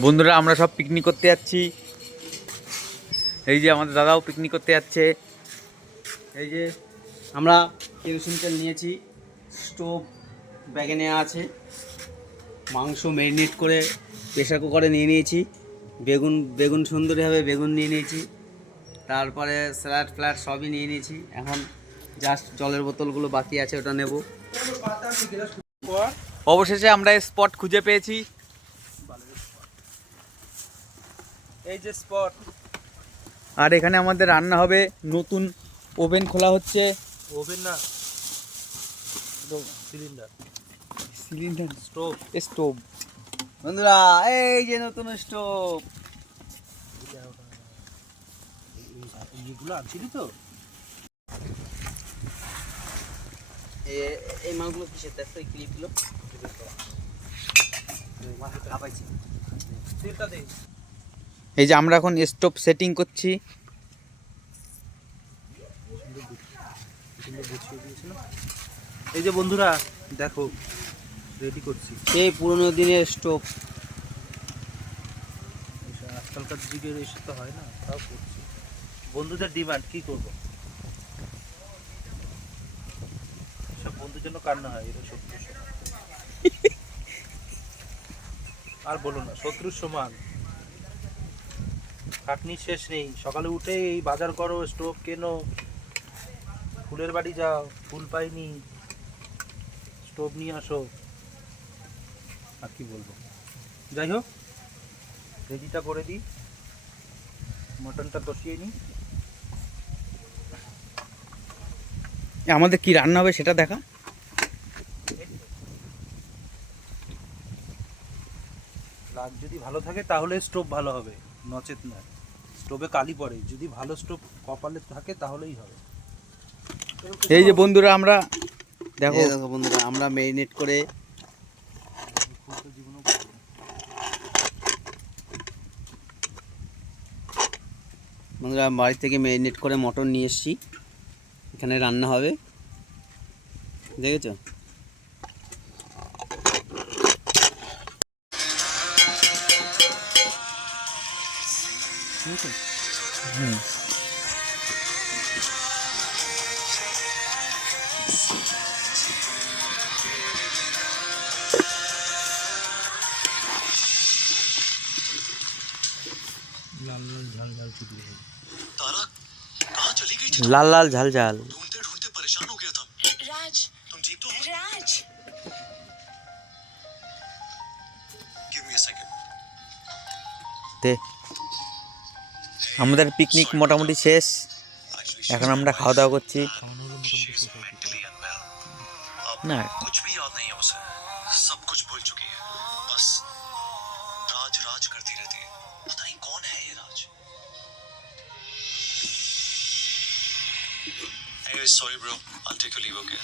বন্ধুরা আমরা সব পিকনিক করতে যাচ্ছি। এই যে আমাদের দাদাও পিকনিক করতে যাচ্ছে। এই যে আমরা কেরোসিন তেল নিয়েছি, স্টোভ ব্যাগে নেওয়া আছে, মাংস ম্যারিনেট করে প্রেসার কুকারে নিয়ে নিয়েছি, বেগুন সুন্দরভাবে বেগুন নিয়ে নিয়েছি, তারপরে স্যালাড ফ্ল্যাট সবই নিয়ে নিয়েছি। এখন জাস্ট জলের বোতলগুলো বাকি আছে, ওটা নেব। অবশেষে আমরা স্পট খুঁজে পেয়েছি। এই যে স্পট, আর এখানে আমাদের রান্না হবে। নতুন ওভেন খোলা হচ্ছে। ওভেন না, সিলিন্ডার স্টোভ স্টোভ বন্ধুরা, এই যে নতুন স্টোভ। এইগুলো আনছিলি তো? এই মালগুলো কিসের? দেখো এই ক্লিপগুলো তেলটা দে। এই যে আমরা এখন স্টোভ সেটিং করছি। এই যে বন্ধুরা দেখো, রেডি করছি। এই পুরোনো দিনের স্টোভ। আজকালকার যুগের এসে তো হয় না, তাও করছি। বন্ধুদের ডিমান্ড, কি করবো? সব বন্ধুর জন্য কান্না হয়, এটা শত্রুর সমান। আর বলো না, শত্রুর সমান। খাটনির শেষ নেই। সকালে উঠে এই বাজার করো, স্টোভ কেনো, ফুলের বাড়ি যাও, ফুল পাইনি, স্টোভ নিয়ে আসো। আর কি বলবো, যাই হোক, রেডিটা করে দিই, মটনটা কষিয়ে নিই। আমাদের কি রান্না হবে সেটা দেখা। লাগ যদি ভালো থাকে তাহলে স্টোভ ভালো হবে, নচেত না। স্টোভে কালি পড়ে, যদি ভালো স্টোভ কপালে থাকে তাহলেই হবে। এই যে বন্ধুরা আমরা দেখো বন্ধুরা, আমরা ম্যারিনেট করে বন্ধুরা বাড়ি থেকে ম্যারিনেট করে মটন নিয়ে এসেছি। এখানে রান্না হবে, দেখেছো? হুম, লাল লাল ঝাল ঝাল চুটি। तारा कहाँ चली गई थी? লাল লাল ঝাল ঝাল। ढूंढते ढूंढते परेशान हो गया था। राज, तुम ठीक तो हो? राज, गिव मी अ सेकंड। তে আমাদের পিকনিক মোটামুটি শেষ। এখন আমরা খাওয়া দাওয়া করছি। না, कुछ भी याद नहीं है उसे, सब कुछ भूल चुकी है। बस राज राज करती रहती है। पता नहीं कौन है ये राज। Anyway, sorry bro, I'll take your leave, okay?